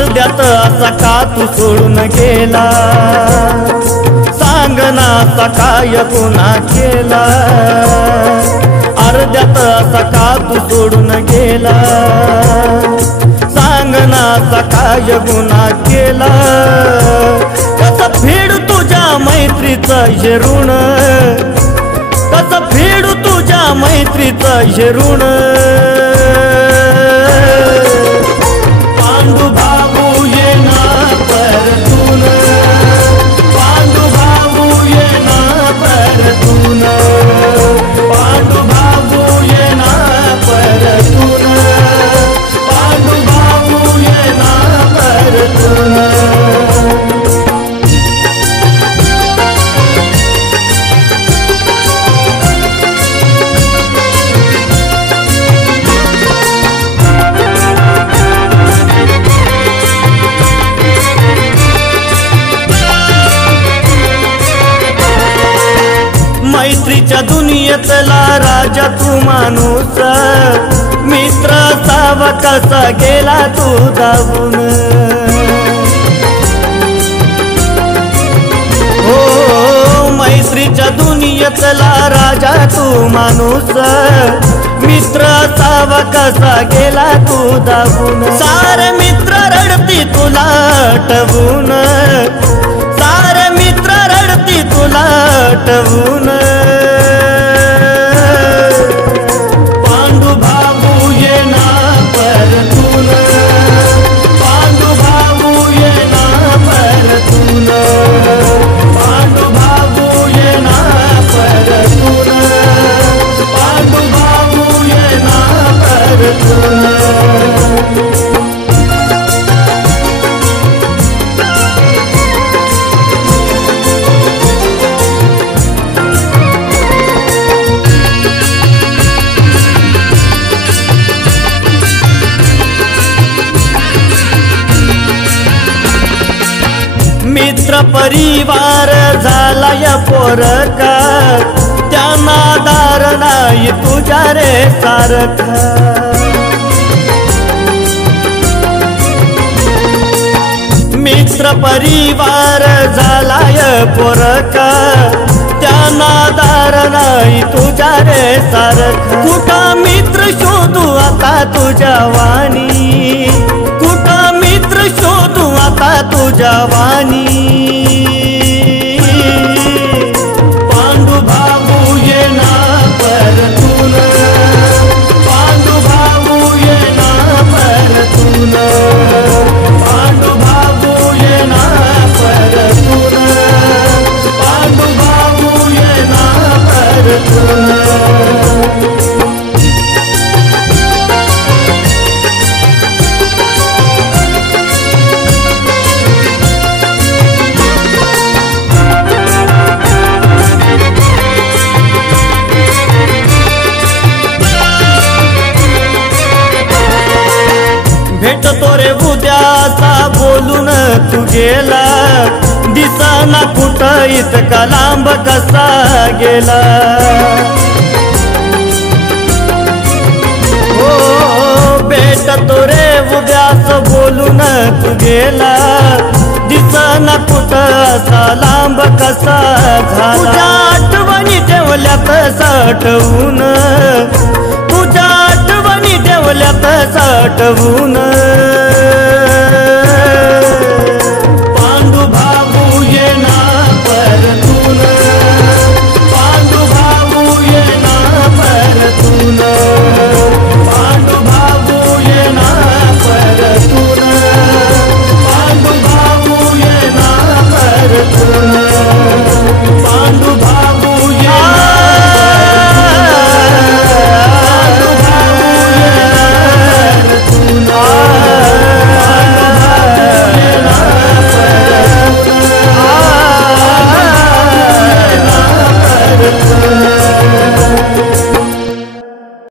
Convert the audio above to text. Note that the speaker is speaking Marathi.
अर्ध्यात असा का तू सोडून गेला, सांग ना असा काय गुन्हा केला, अर्ध्यात असा का तू सोडून गेला, सांग ना असा काय गुन्हा केला, कसं फेडू तुझ्या मैत्रीचं हे ऋण, कसं फेडू तुझ्या मैत्रीचं हे ऋण, पांडू भाऊ ये ना परतून, पांडू भाऊ ये ना परतून, पांडू भाऊ ये ना परतून, पांडू भाऊ ये ना परतून। मैत्रीच्या दुनियेतला राजा तू माणूस, मित्र सावा कसा गेला तू धावून, हो मैत्रीच्या दुनियेतला राजा तू माणूस, मित्र सावा कसा गेला तू धावून, सारे मित्र रडती तुला आठवून, सारे मित्र रडती तुला आठवून, पांडू भाऊ ये ना परतून, पांडू भाऊ ये ना परतून, पांडू भाऊ ये ना परतून, पांडू भाऊ ये ना परतून। मित्र परिवार झालाय पोरका, त्यांना दार नाही तुझ्या रे सारखा, मित्र परिवार झालाय पोरका, त्यांना दार नाही तुझ्या रे सारखा, कुठं मित्र शोधू आता तुझ्या वाणी, कुठं मित्र शोधू आता तुझ्या वाणी, पांडू भाऊ ये ना परतून, पांडू भाऊ ये ना परतून, पांडू भाऊ ये ना परतून, पांडू भाऊ ये ना परतून। भेटतो रे उद्याचा बोलून तू गेला, दिसना कुठं इतका लांब कसा गेला, हो भेटतो रे उद्याच बोलून तू गेला, दिसना कुठं असा लांब कसा झाला, तुझ्या आठवणी ठेवल्यात साठवून, तुझ्या आठवणी ठेवल्यात साठवून,